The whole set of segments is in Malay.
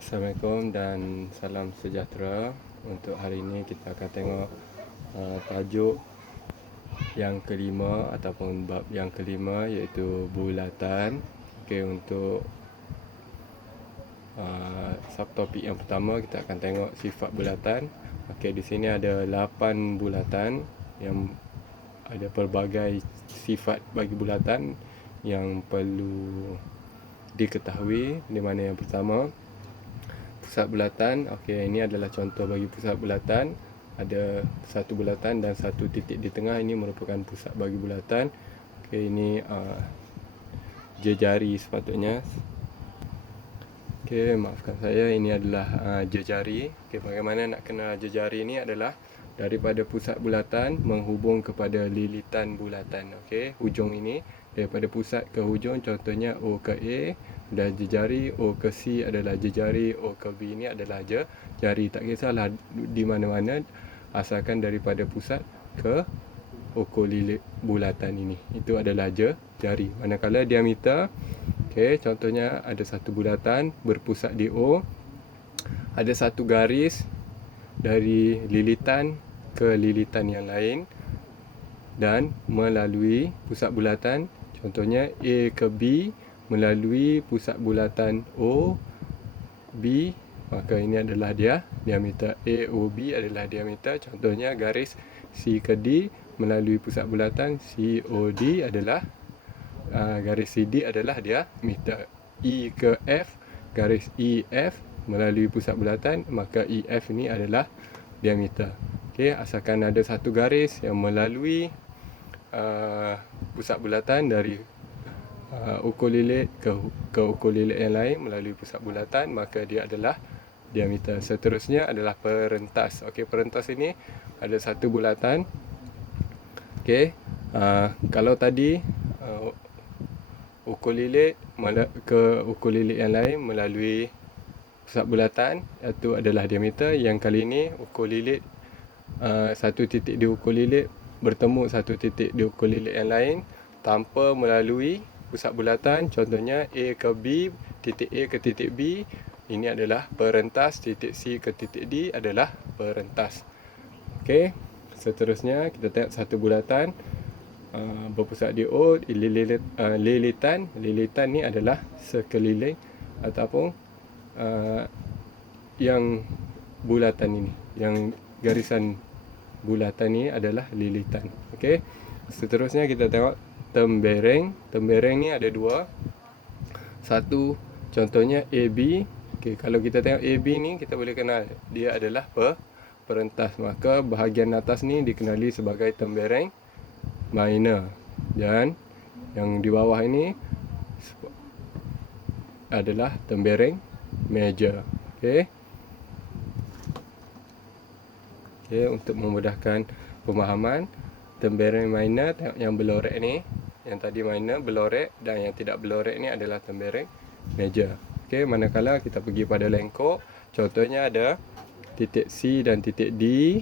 Assalamualaikum dan salam sejahtera. Untuk hari ini kita akan tengok tajuk yang kelima ataupun bab yang kelima, iaitu bulatan. Okey, untuk subtopik yang pertama kita akan tengok sifat bulatan. Okey, di sini ada 8 bulatan yang ada pelbagai sifat bagi bulatan yang perlu diketahui. Di mana yang pertama, pusat bulatan. Okey, ini adalah contoh bagi pusat bulatan. Ada satu bulatan dan satu titik di tengah. Ini merupakan pusat bagi bulatan. Okey, ini jejari sepatutnya. Okey, maafkan saya, ini adalah jejari. Okey, bagaimana nak kenal jejari ini adalah daripada pusat bulatan menghubung kepada lilitan bulatan. Okey, hujung ini daripada pusat ke hujung, contohnya O ke A adalah jejari, O ke C adalah jejari, O ke B ini adalah jari. Tak kisahlah di mana-mana, asalkan daripada pusat ke ukur lilit bulatan ini, itu adalah jari. Manakala diameter, okey, contohnya ada satu bulatan berpusat di O, ada satu garis dari lilitan ke lilitan yang lain dan melalui pusat bulatan, contohnya A ke B melalui pusat bulatan O B, maka ini adalah dia diameter. AOB adalah diameter. Contohnya garis C ke D melalui pusat bulatan COD adalah garis CD adalah diameter. E ke F, garis EF melalui pusat bulatan, maka EF ini adalah diameter. Okey, asalkan ada satu garis yang melalui pusat bulatan dari ukur lilit ke ukur lilit yang lain melalui pusat bulatan, maka dia adalah diameter. Seterusnya adalah perentas. Okey, perentas ini ada satu bulatan. Okey, kalau tadi ukur lilit ke ukur lilit yang lain melalui pusat bulatan, itu adalah diameter. Yang kali ini ukur lilit satu titik di ukur lilit bertemu satu titik di ukur lilit yang lain tanpa melalui pusat bulatan, contohnya A ke B, titik A ke titik B, ini adalah perentas. Titik C ke titik D adalah perentas. Okey, seterusnya kita tengok satu bulatan berpusat di O, lilitan ni adalah sekeliling ataupun yang bulatan ini, yang garisan bulatan ini adalah lilitan. Okey, seterusnya kita tengok tembereng. Tembereng ni ada dua. Satu contohnya AB. Okey, kalau kita tengok AB ni, kita boleh kenal dia adalah perentas. Maka bahagian atas ni dikenali sebagai tembereng minor, dan yang di bawah ini adalah tembereng major. Okey. Okey, untuk memudahkan pemahaman, tembereng minor, tengok yang berlorek ni, yang tadi minor berlorek, dan yang tidak berlorek ni adalah tembereng major. Okey, manakala kita pergi pada lengkok, contohnya ada titik C dan titik D.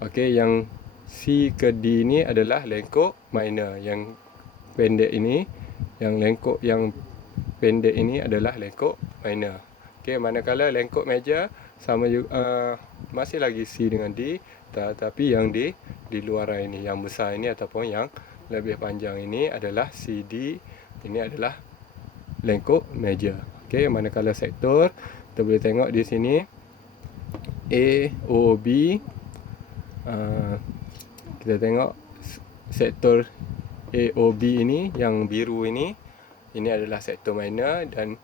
Okey, yang C ke D ni adalah lengkok minor. Yang pendek ini, yang lengkok yang pendek ini adalah lengkok minor. Okey, manakala lengkok major sama juga, masih lagi C dengan D, tetapi yang di luar ini, yang besar ini ataupun yang lebih panjang ini adalah CD. Ini adalah lengkok major. Okey, manakala sektor, kita boleh tengok di sini AOB. Kita tengok sektor AOB ini, yang biru ini adalah sektor minor, dan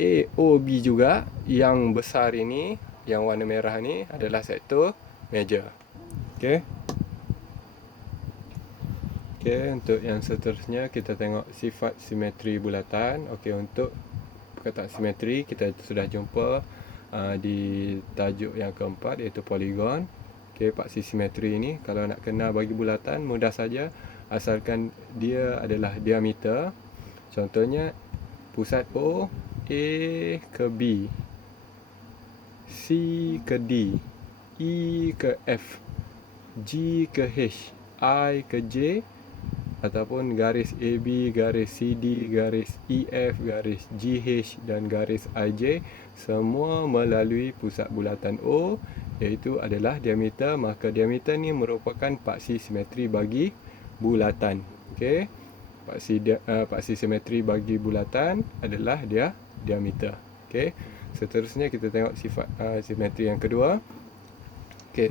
AOB juga yang besar ini, yang warna merah ni adalah sektor major. Okey. Okey, untuk yang seterusnya kita tengok sifat simetri bulatan. Okey, untuk perkataan simetri kita sudah jumpa di tajuk yang keempat, iaitu poligon. Okey, paksi simetri ini kalau nak kenal bagi bulatan mudah saja, asalkan dia adalah diameter. Contohnya pusat O, A ke B, C ke D, E ke F, G ke H, I ke J, ataupun garis AB, garis CD, garis EF, garis GH dan garis IJ semua melalui pusat bulatan O, iaitu adalah diameter. Maka diameter ni merupakan paksi simetri bagi bulatan. Okey. Paksi simetri bagi bulatan adalah dia diameter. Okey. Seterusnya kita tengok sifat simetri yang kedua. Okey.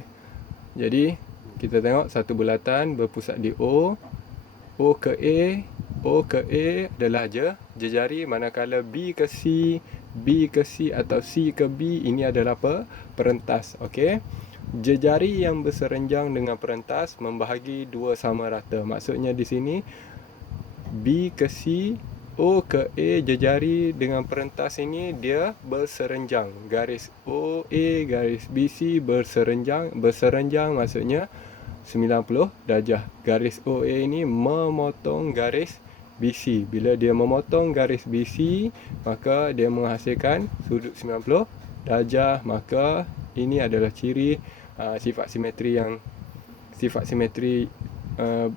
Jadi kita tengok satu bulatan berpusat di O. O ke A adalah jejari, manakala B ke C, B ke C atau C ke B ini adalah perentas. Okey. Jejari yang berserenjang dengan perentas membahagi dua sama rata. Maksudnya di sini B ke C, O ke A, jejari dengan perentas ini dia berserenjang. Garis OA, garis BC berserenjang maksudnya 90 darjah. Garis OA ini memotong garis BC. Bila dia memotong garis BC, maka dia menghasilkan sudut 90 darjah. Maka ini adalah ciri sifat simetri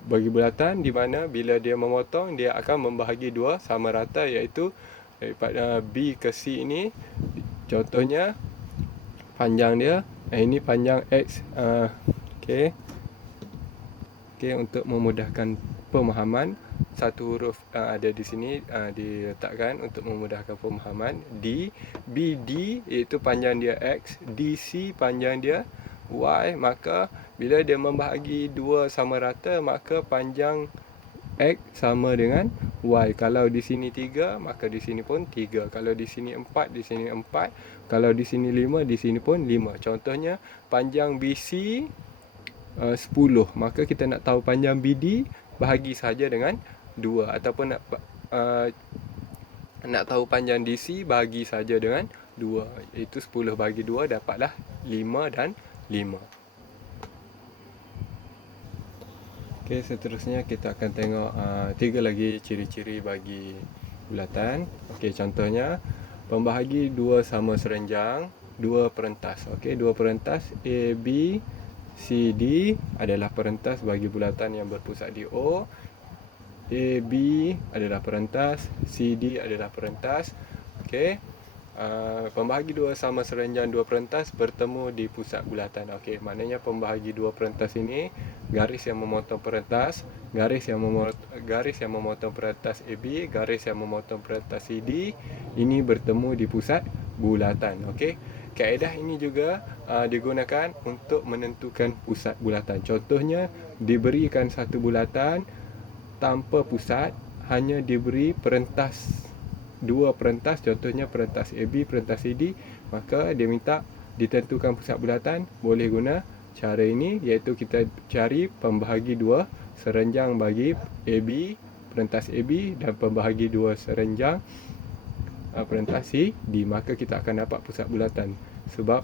bagi bulatan, di mana bila dia memotong dia akan membahagi dua sama rata, iaitu daripada B ke C ini contohnya panjang dia ini panjang X. Okey, untuk memudahkan pemahaman, satu huruf ada di sini diletakkan untuk memudahkan pemahaman. BD iaitu panjang dia X, DC panjang dia Y. Maka bila dia membahagi dua sama rata, maka panjang X sama dengan Y. Kalau di sini 3, maka di sini pun 3. Kalau di sini 4, di sini 4. Kalau di sini 5, di sini pun 5. Contohnya panjang BC 10. Maka kita nak tahu panjang BD, bahagi saja dengan 2. Ataupun nak tahu panjang DC, bahagi saja dengan 2. Itu 10 bahagi 2 dapatlah 5 dan 5. Okey, seterusnya kita akan tengok 3 lagi ciri-ciri bagi bulatan. Okey, contohnya pembahagi dua sama serenjang, dua perentas. Okey, dua perentas A, B, C, D adalah perentas bagi bulatan yang berpusat di O. A, B adalah perentas, C, D adalah perentas. Okey. Pembahagi dua sama serenjang dua perentas bertemu di pusat bulatan. Okey, maknanya pembahagi dua perentas ini, garis yang memotong perentas, garis yang memotong perentas AB, garis yang memotong perentas CD, ini bertemu di pusat bulatan. Okey. Kaedah ini juga digunakan untuk menentukan pusat bulatan. Contohnya, diberikan satu bulatan tanpa pusat, hanya diberi perentas, dua perentas, contohnya perentas AB, perentas CD, maka dia minta ditentukan pusat bulatan. Boleh guna cara ini, iaitu kita cari pembahagi dua serenjang bagi AB, perentas AB, dan pembahagi dua serenjang perentas CD. Maka kita akan dapat pusat bulatan, sebab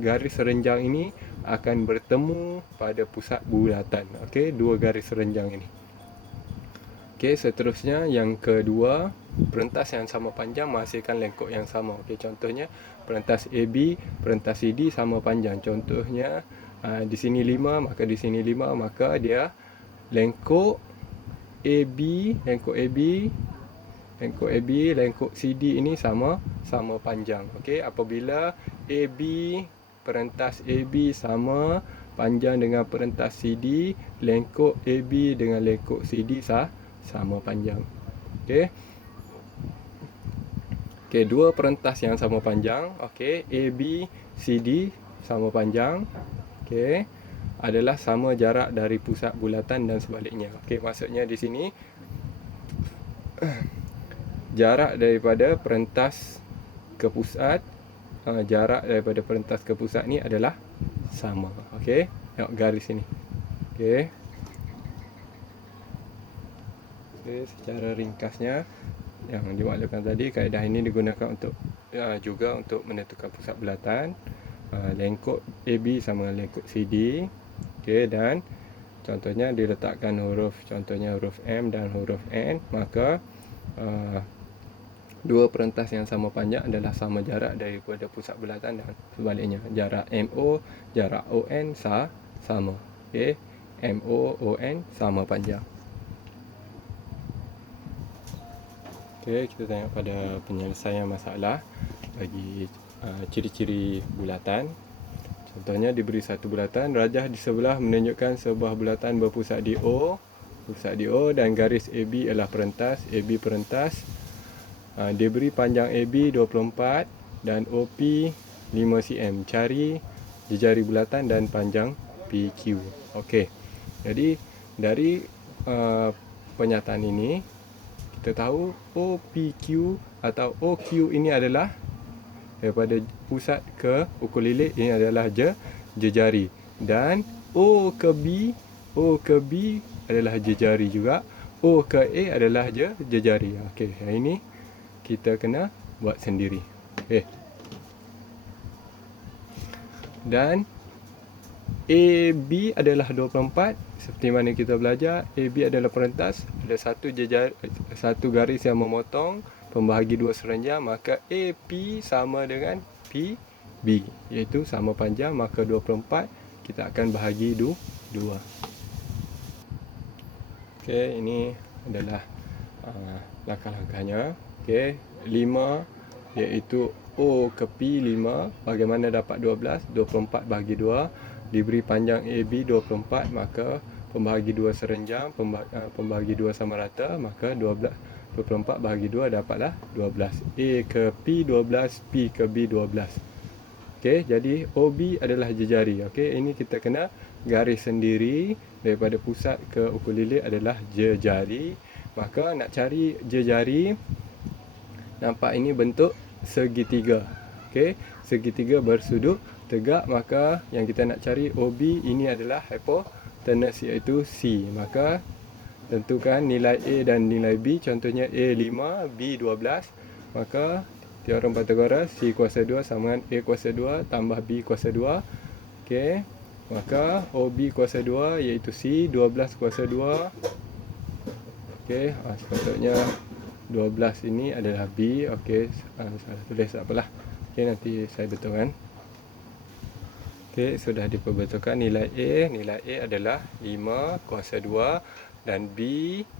garis serenjang ini akan bertemu pada pusat bulatan. Okey, dua garis serenjang ini. Okey, seterusnya yang kedua, perentas yang sama panjang menghasilkan lengkok yang sama. Okey, contohnya perentas AB, perentas CD sama panjang. Contohnya di sini 5, maka di sini 5, maka dia lengkok AB, lengkok CD ini sama panjang. Okey, apabila AB, perentas AB sama panjang dengan perentas CD, lengkok AB dengan lengkok CD sama panjang. Okey. Okey, dua perentas yang sama panjang, okey, AB, CD sama panjang. Okey, adalah sama jarak dari pusat bulatan dan sebaliknya. Okey, maksudnya di sini jarak daripada perentas ke pusat, jarak daripada perentas ke pusat ni adalah sama. Okey, tengok garis ini. Okey. Okay, secara ringkasnya yang dimaklumkan tadi, kaedah ini digunakan untuk juga untuk menentukan pusat bulatan. Lengkok AB sama lengkok CD. Okey, dan contohnya diletakkan contohnya huruf M dan huruf N, maka dua perentas yang sama panjang adalah sama jarak daripada pusat bulatan dan sebaliknya. Jarak MO, jarak ON sama. Okey, MO, ON sama panjang. Okey, kita tengok pada penyelesaian masalah bagi ciri-ciri bulatan. Contohnya diberi satu bulatan, rajah di sebelah menunjukkan sebuah bulatan berpusat di O, dan garis AB adalah perentas, AB perentas. Diberi panjang AB 24 dan OP 5 cm. Cari jejari bulatan dan panjang PQ. Okey. Jadi dari pernyataan ini kita tahu OPQ atau OQ ini adalah daripada pusat ke ukur lilit, ini adalah jejari, dan O ke B adalah jejari juga, O ke A adalah jejari. Okey, yang ini kita kena buat sendiri. Okey. Dan AB adalah 24, seperti mana kita belajar, AB adalah perentas, ada satu garis yang memotong pembahagi dua serenjang, maka AP sama dengan PB, iaitu sama panjang, maka 24 kita akan bahagi 2. Okey, ini adalah langkah-langkahnya. Okey, 5 iaitu O ke P 5, bagaimana dapat 12? 24 bahagi 2, diberi panjang AB 24, maka pembahagi 2 serenjang, pembahagi 2 sama rata, maka 24 bahagi 2 dapatlah 12. A ke P 12, P ke B 12. Okey, jadi OB adalah jejari. Okey, ini kita kena garis sendiri, daripada pusat ke ukur lilit adalah jejari. Maka nak cari jejari, nampak ini bentuk segitiga. Okey, segitiga bersudut tegak, maka yang kita nak cari OB ini adalah hypotenuse, iaitu C. Maka tentukan nilai A dan nilai B. Contohnya A 5, B 12. Maka teorem Pythagoras, C kuasa 2 sama dengan A kuasa 2 tambah B kuasa 2. Okey, maka OB kuasa 2 iaitu C, 12 kuasa 2. Okey, sepatutnya 12 ini adalah B. Okey, salah tulis, tak apalah. Okey, nanti saya betulkan. Okey, sudah diperbetulkan nilai A adalah 5 kuasa 2 dan B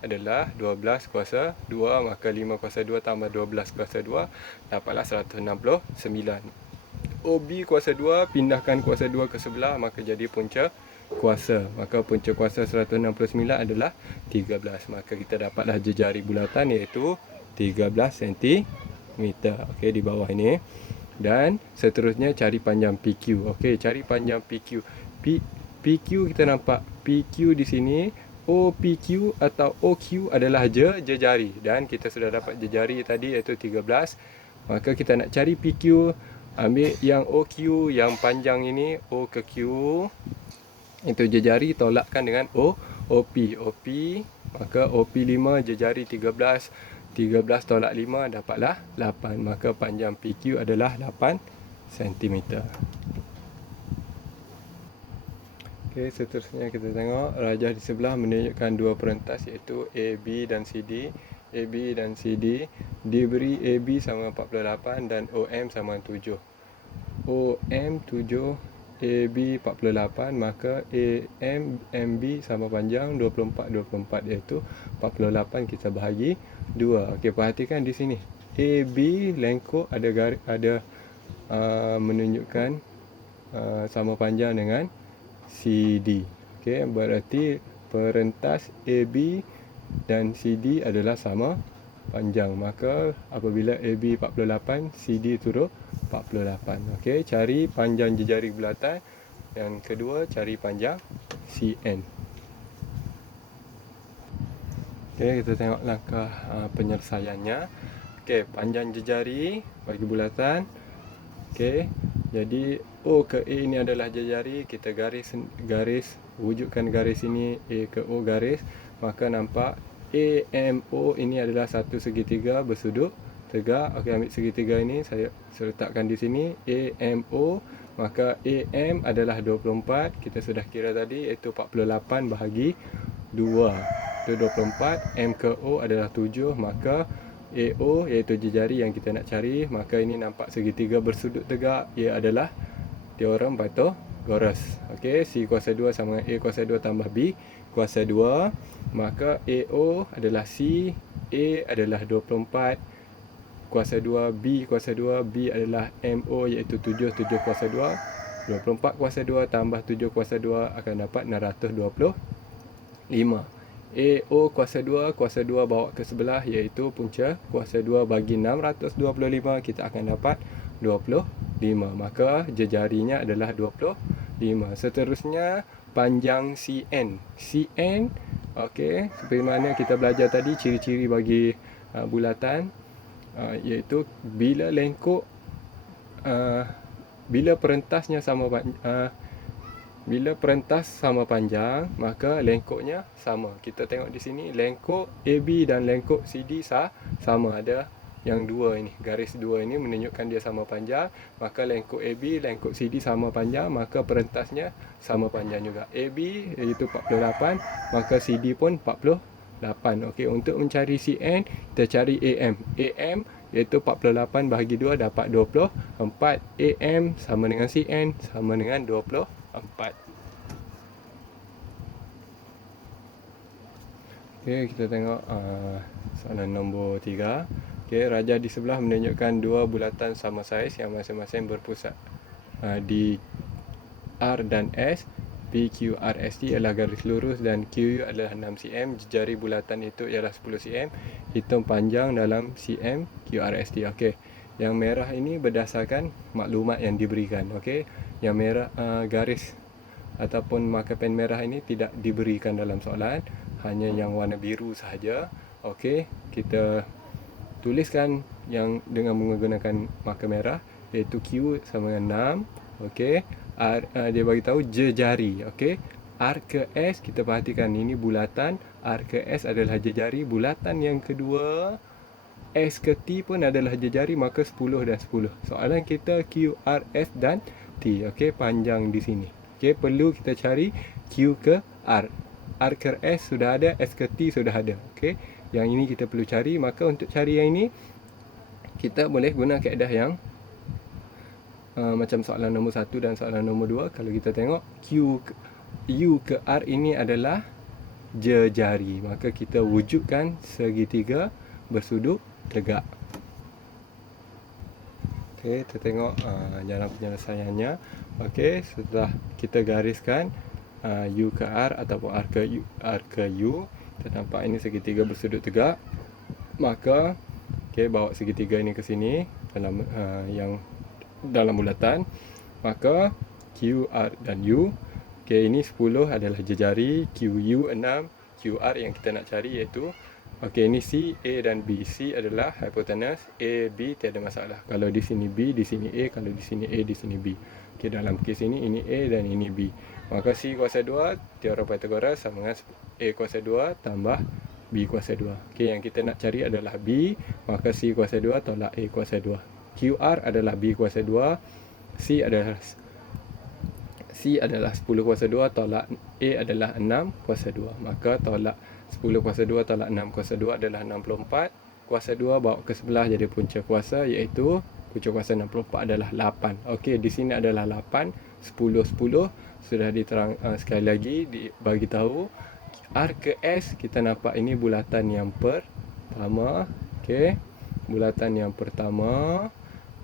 adalah 12 kuasa 2, maka 5 kuasa 2 tambah 12 kuasa 2 dapatlah 169. OB kuasa 2 pindahkan kuasa 2 ke sebelah, maka jadi punca kuasa. Maka punca kuasa 169 adalah 13. Maka kita dapatlah jejari bulatan iaitu 13 cm. Okey, di bawah ini. Dan seterusnya cari panjang PQ. Okey, cari panjang PQ. PQ kita nampak PQ di sini. OPQ atau OQ adalah jejari, dan kita sudah dapat jejari tadi iaitu 13. Maka kita nak cari PQ, ambil yang OQ yang panjang ini, O ke Q itu jejari, tolakkan dengan OP, maka OP 5 jejari 13 tolak 5 dapatlah 8, maka panjang PQ adalah 8 cm. Okey, seterusnya kita tengok rajah di sebelah menunjukkan dua perentas iaitu AB dan CD. AB dan CD diberi AB sama 48 dan OM sama 7. OM 7, AB 48, maka AM MB sama panjang 24 iaitu 48, kita bahagi 2. Okey, perhatikan di sini AB lengkuk ada menunjukkan sama panjang dengan CD. Okey, berarti perentas AB dan CD adalah sama panjang. Maka apabila AB 48, CD turut 48. Okey, cari panjang jejari bulatan. Yang kedua, cari panjang CN. Okey, kita tengok langkah penyelesaiannya. Okey, panjang jejari bagi bulatan. Okey, jadi O ke A ini adalah jejari. Kita garis wujudkan garis ini, A ke O garis. Maka nampak AMO ini adalah satu segitiga bersudut tegak. Okey, ambil segitiga ini, saya letakkan di sini AMO. Maka AM adalah 24, kita sudah kira tadi, iaitu 48 bahagi 2 itu 24. M ke O adalah 7, maka AO iaitu jejari yang kita nak cari. Maka ini nampak segitiga bersudut tegak, ia adalah teorem Pythagoras. Okey, C kuasa 2 sama dengan A kuasa 2 tambah B kuasa 2. Maka AO adalah C, A adalah 24 kuasa 2, B kuasa 2, B adalah MO iaitu 7 kuasa 2. 24 kuasa 2 tambah 7 kuasa 2 akan dapat 625. AO kuasa 2 bawa ke sebelah iaitu punca kuasa 2 bagi 625, kita akan dapat 25. Maka jejarinya adalah 25. Seterusnya panjang CN. CN, okey, seperti mana kita belajar tadi ciri-ciri bagi bulatan, iaitu bila lengkuk, bila perentasnya sama bila perentas sama panjang, maka lengkuknya sama. Kita tengok di sini lengkuk AB dan lengkuk CD sama, ada yang dua ini, garis dua ini menunjukkan dia sama panjang. Maka lengkuk AB, lengkuk CD sama panjang, maka perentasnya sama panjang juga. AB iaitu 48, maka CD pun 48. Okey, untuk mencari CN, kita cari AM. AM iaitu 48 bahagi 2 dapat 24. AM sama dengan CN sama dengan 24. Okey, kita tengok soalan nombor 3. Okey, rajah di sebelah menunjukkan dua bulatan sama saiz yang masing-masing berpusat di R dan S. PQRST adalah garis lurus dan QU adalah 6 cm. Jari bulatan itu ialah 10 cm. Hitung panjang dalam cm QRST. Okey, yang merah ini berdasarkan maklumat yang diberikan. Okey, yang merah, garis ataupun marker pen merah ini tidak diberikan dalam soalan, hanya yang warna biru sahaja. Okey, kita tuliskan yang dengan menggunakan marker merah, iaitu Q sama dengan 6. Okey, dia bagi tahu jejari. Okey, R ke S, kita perhatikan ini bulatan, R ke S adalah jejari. Bulatan yang kedua, S ke T pun adalah jejari, maka 10 dan 10. Soalan kita Q, R, S dan T. Okey, panjang di sini. Okey, perlu kita cari Q ke R. R ke S sudah ada, S ke T sudah ada. Okey, yang ini kita perlu cari. Maka untuk cari yang ini, kita boleh guna kaedah yang macam soalan nombor 1 dan soalan nombor 2. Kalau kita tengok U ke R ini adalah jejari, maka kita wujudkan segitiga bersudut tegak. Okey, kita tengok jalan penyelesaiannya. Okey, setelah kita gariskan U ke R ataupun R ke U, kita nampak ini segitiga bersudut tegak. Maka okey, bawa segitiga ini ke sini dalam yang dalam bulatan. Maka Q, R dan U. Okey, ini 10 adalah jejari, QU 6, QR yang kita nak cari iaitu, okey, ini C, A dan B. C adalah hipotenus, A, B tiada masalah. Kalau di sini B, di sini A, kalau di sini A, di sini B. Okey, dalam kes ini A dan ini B. Maka C kuasa 2, teorem Pythagoras sama dengan A kuasa 2 tambah B kuasa 2. Okey, yang kita nak cari adalah B, maka C kuasa 2 tolak A kuasa 2. QR adalah B kuasa 2, C adalah 10 kuasa 2 tolak A adalah 6 kuasa 2. Maka tolak 10 kuasa 2 tolak 6 kuasa 2 adalah 64. Kuasa 2 bawa ke sebelah jadi punca kuasa, iaitu punca kuasa 64 adalah 8. Okey, di sini adalah 8, 10, 10. Sudah diterang sekali lagi bagi tahu R ke S, kita nampak ini bulatan yang pertama. Okey, bulatan yang pertama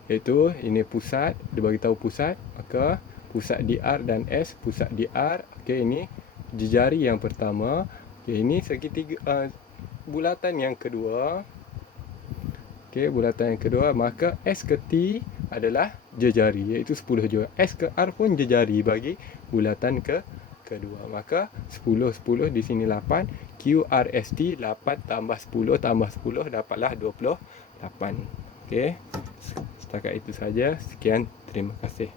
iaitu ini pusat, dia bagi tahu pusat, maka pusat di R dan S, pusat di R. Okey, ini jejari yang pertama. Okey, ini segitiga bulatan yang kedua. Okey, bulatan yang kedua, maka S ke T adalah jejari, iaitu 10 juga. S ke R pun jejari bagi bulatan kedua. Maka 10 10 di sini 8. QRST 8 tambah 10 tambah 10 dapatlah 28. Okey, setakat itu saja. Sekian, terima kasih.